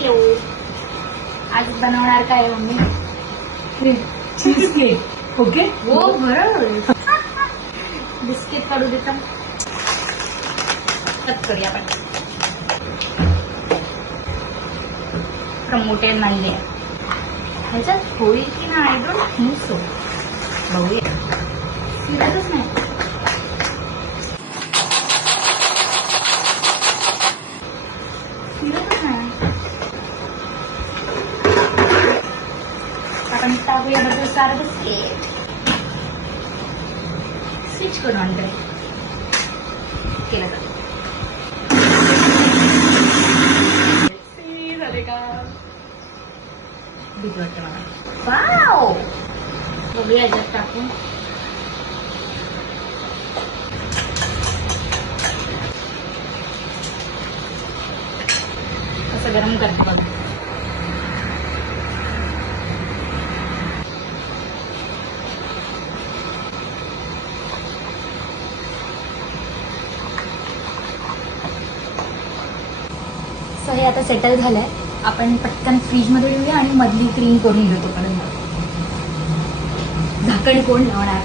Hello, आज बनवणार काय आहे मम्मी? Cheese cake. ओके. हो बरोबर. बिस्किट काढू देता, कट करूया आपण. मोठे नाही आहे ह्याच्यात होईल की नाही, आय डोंट थिंक सो. बघूया, फिरतच नाही. फिरतच नाही. आपण टाकूया बटर स्टार बिस्किट. स्विच करू आणकडे केलं तर झाले का? भीती वाटते मला. वाव, बघूया याच्यात टाकून. कसं गरम करते बघ. सो हे आता सेटल झालंय. आपण पटकन फ्रीजमध्ये ठेवूया आणि मधली क्रीम करून घेतो. पर्यंत झाकण कोण लावणार?